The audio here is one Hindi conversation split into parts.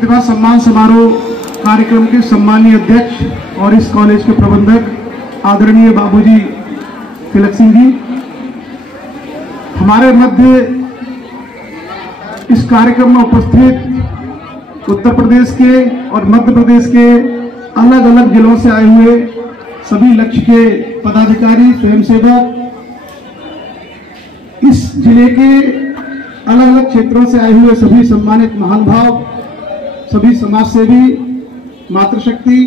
प्रतिभा सम्मान समारोह कार्यक्रम के सम्मानीय अध्यक्ष और इस कॉलेज के प्रबंधक आदरणीय बाबूजी तिलक सिंह जी, हमारे मध्य इस कार्यक्रम में उपस्थित उत्तर प्रदेश के और मध्य प्रदेश के अलग अलग जिलों से आए हुए सभी लक्ष्य के पदाधिकारी, स्वयंसेवक, इस जिले के अलग अलग क्षेत्रों से आए हुए सभी सम्मानित महानुभाव, सभी समाजसेवी, मातृशक्ति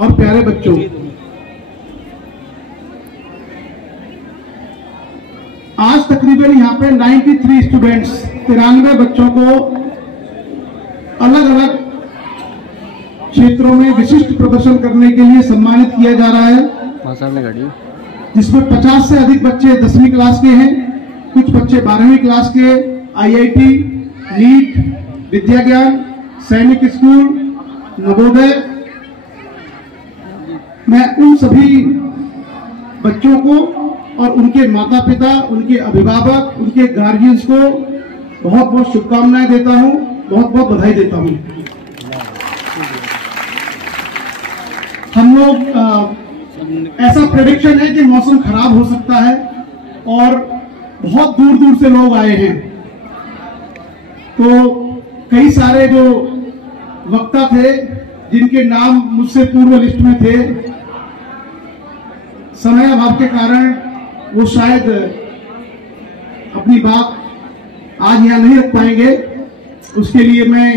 और प्यारे बच्चों, आज तकरीबन यहाँ पे 93 स्टूडेंट्स, 93 बच्चों को अलग अलग क्षेत्रों में विशिष्ट प्रदर्शन करने के लिए सम्मानित किया जा रहा है, जिसमें 50 से अधिक बच्चे 10वीं क्लास के हैं, कुछ बच्चे 12वीं क्लास के, IIT, नीट, विद्या ज्ञान, सैनिक स्कूल, नवोदय। मैं उन सभी बच्चों को और उनके माता पिता, उनके अभिभावक, उनके गार्जियंस को बहुत बहुत शुभकामनाएं देता हूं, बहुत बहुत बधाई देता हूं। हम लोग ऐसा प्रेडिक्शन है कि मौसम खराब हो सकता है और बहुत दूर दूर से लोग आए हैं, तो कई सारे जो वक्ता थे जिनके नाम मुझसे पूर्व लिस्ट में थे, समय अभाव के कारण वो शायद अपनी बात आज यहाँ नहीं रख पाएंगे। उसके लिए मैं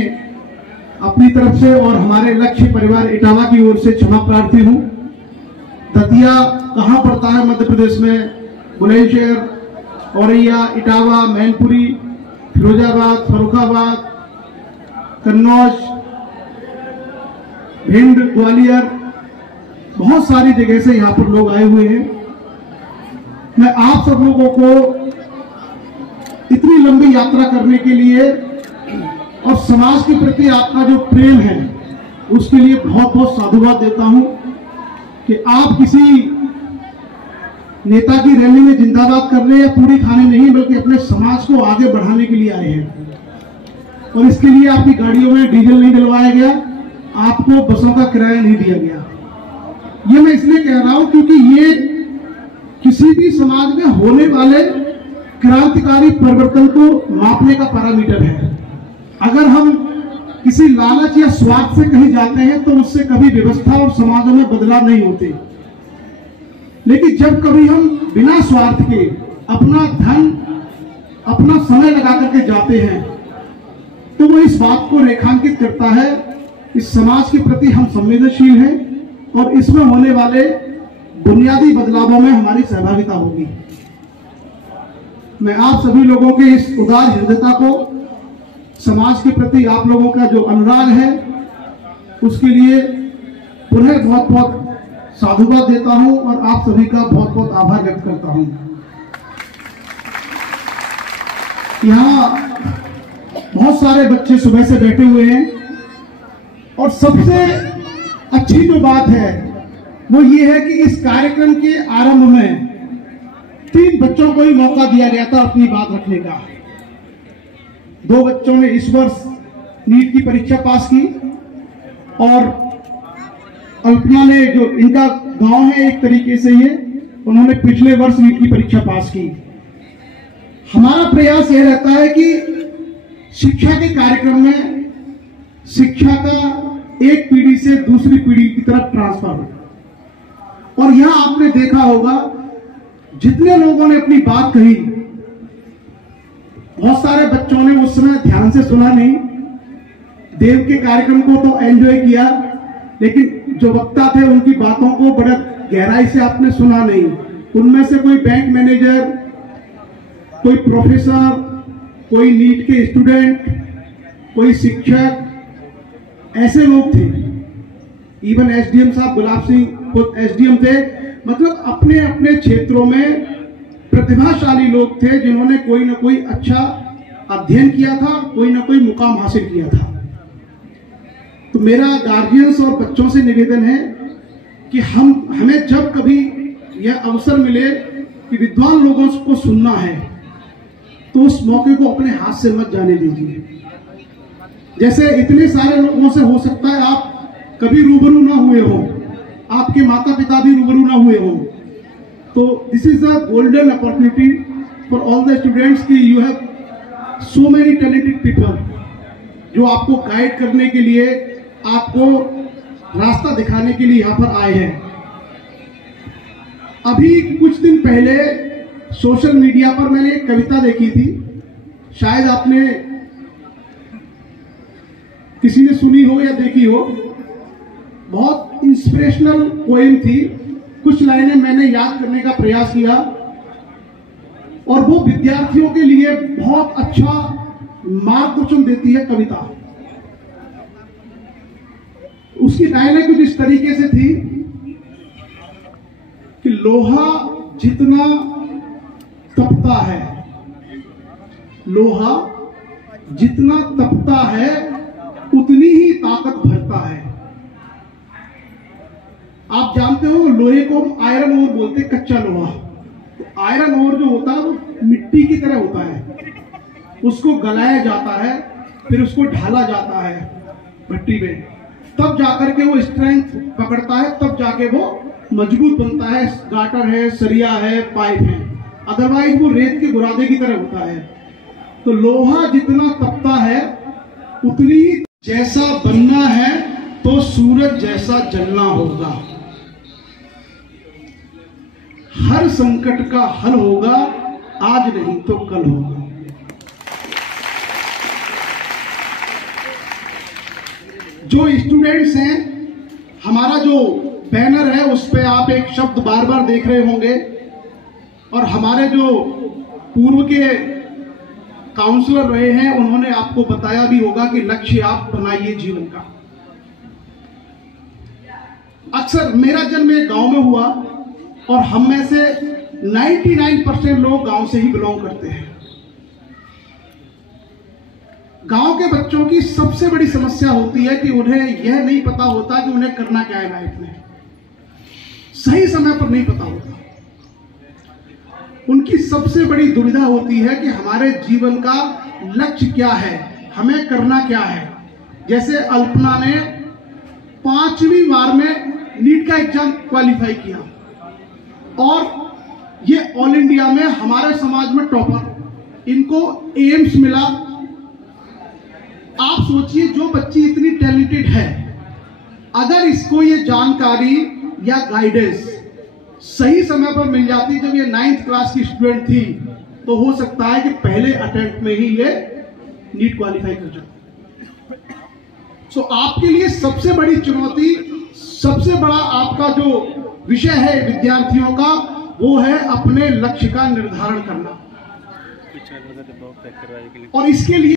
अपनी तरफ से और हमारे लक्ष्य परिवार इटावा की ओर से क्षमा प्रार्थी हूँ। दतिया कहाँ पड़ता है मध्य प्रदेश में? बुलंदशहर, औरैया, इटावा, मैनपुरी, फिरोजाबाद, फर्रुखाबाद, कन्नौज, भिंड, ग्वालियर, बहुत सारी जगह से यहाँ पर लोग आए हुए हैं। मैं आप सब लोगों को इतनी लंबी यात्रा करने के लिए और समाज के प्रति आपका जो प्रेम है उसके लिए बहुत बहुत साधुवाद देता हूं कि आप किसी नेता की रैली में जिंदाबाद करने या पूरी खाने नहीं, बल्कि अपने समाज को आगे बढ़ाने के लिए आए हैं। और इसके लिए आपकी गाड़ियों में डीजल नहीं डलवाया गया, आपको बसों का किराया नहीं दिया गया। ये मैं इसलिए कह रहा हूं क्योंकि ये किसी भी समाज में होने वाले क्रांतिकारी परिवर्तन को मापने का पैरामीटर है। अगर हम किसी लालच या स्वार्थ से कहीं जाते हैं तो उससे कभी व्यवस्था और समाजों में बदलाव नहीं होते, लेकिन जब कभी हम बिना स्वार्थ के अपना धन, अपना समय लगा करके जाते हैं तो वो इस बात को रेखांकित करता है कि समाज के प्रति हम संवेदनशील हैं और इसमें होने वाले बुनियादी बदलावों में हमारी सहभागिता होगी। मैं आप सभी लोगों के इस उदार हृदयता को, समाज के प्रति आप लोगों का जो अनुराग है, उसके लिए पुनः बहुत बहुत साधुवाद देता हूं और आप सभी का बहुत बहुत आभार व्यक्त करता हूं। यहाँ बहुत सारे बच्चे सुबह से बैठे हुए हैं और सबसे अच्छी जो बात है वो ये है कि इस कार्यक्रम के आरंभ में 3 बच्चों को ही मौका दिया गया था अपनी बात रखने का। 2 बच्चों ने इस वर्ष नीट की परीक्षा पास की और अल्पना ने, जो इनका गांव है एक तरीके से ये, उन्होंने पिछले वर्ष नीट की परीक्षा पास की। हमारा प्रयास यह रहता है कि शिक्षा के कार्यक्रम में शिक्षा का एक पीढ़ी से दूसरी पीढ़ी की तरफ ट्रांसफर हो। और यहां आपने देखा होगा जितने लोगों ने अपनी बात कही, बहुत सारे बच्चों ने उस समय ध्यान से सुना नहीं, देव के कार्यक्रम को तो एंजॉय किया, लेकिन जो वक्ता थे उनकी बातों को बड़ा गहराई से आपने सुना नहीं। उनमें से कोई बैंक मैनेजर, कोई प्रोफेसर, कोई नीट के स्टूडेंट, कोई शिक्षक, ऐसे लोग थे। इवन एसडीएम साहब गुलाब सिंह खुद एसडीएम थे। मतलब अपने अपने क्षेत्रों में प्रतिभाशाली लोग थे जिन्होंने कोई ना कोई अच्छा अध्ययन किया था, कोई ना कोई मुकाम हासिल किया था। तो मेरा गार्जियंस और बच्चों से निवेदन है कि हमें जब कभी यह अवसर मिले कि विद्वान लोगों को सुनना है तो उस मौके को अपने हाथ से मत जाने दीजिए। जैसे इतने सारे लोगों से हो सकता है आप कभी रूबरू ना हुए हो, आपके माता पिता भी रूबरू ना हुए हो, तो this is a golden opportunity for all the students कि you have so many talented people जो आपको गाइड करने के लिए, आपको रास्ता दिखाने के लिए यहाँ पर आए हैं। अभी कुछ दिन पहले सोशल मीडिया पर मैंने एक कविता देखी थी, शायद आपने किसी ने सुनी हो या देखी हो। बहुत इंस्पिरेशनल पोएम थी, कुछ लाइनें मैंने याद करने का प्रयास किया और वो विद्यार्थियों के लिए बहुत अच्छा मार्गदर्शन देती है कविता। उसकी लाइनें कुछ इस तरीके से थी कि लोहा जितना तपता है, लोहा जितना तपता है उतनी ही ताकत भरता है। आप जानते हो लोहे को आयरन ओर बोलते, कच्चा लोहा। तो आयरन ओर जो होता है वो मिट्टी की तरह होता है, उसको गलाया जाता है, फिर उसको ढाला जाता है भट्टी में, तब जाकर के वो स्ट्रेंथ पकड़ता है, तब जाके वो मजबूत बनता है। गाटर है, सरिया है, पाइप है, अदरवाइज वो रेत के बुरादे की तरह होता है। तो लोहा जितना तपता है उतनी ही जैसा बनना है तो सूरज जैसा जलना होगा। हर संकट का हल होगा, आज नहीं तो कल होगा। जो स्टूडेंट्स हैं, हमारा जो बैनर है उस पे आप एक शब्द बार बार देख रहे होंगे, और हमारे जो पूर्व के काउंसलर रहे हैं उन्होंने आपको बताया भी होगा कि लक्ष्य आप बनाइए जीवन का। अक्सर मेरा जन्म एक गांव में हुआ और हम में से 99% लोग गांव से ही बिलोंग करते हैं। गांव के बच्चों की सबसे बड़ी समस्या होती है कि उन्हें यह नहीं पता होता कि उन्हें करना क्या है लाइफ में, सही समय पर नहीं पता होता। उनकी सबसे बड़ी दुविधा होती है कि हमारे जीवन का लक्ष्य क्या है, हमें करना क्या है। जैसे अल्पना ने 5वीं बार में नीट का एग्जाम क्वालिफाई किया और ये ऑल इंडिया में हमारे समाज में टॉपर, इनको एम्स मिला। आप सोचिए जो बच्ची इतनी टैलेंटेड है, अगर इसको ये जानकारी या गाइडेंस सही समय पर मिल जाती, जब ये 9th क्लास की स्टूडेंट थी, तो हो सकता है कि पहले अटेम्प्ट में ही ये नीट क्वालिफाई कर जाए। सो आपके लिए सबसे बड़ी चुनौती, सबसे बड़ा आपका जो विषय है विद्यार्थियों का, वो है अपने लक्ष्य का निर्धारण करना। और इसके लिए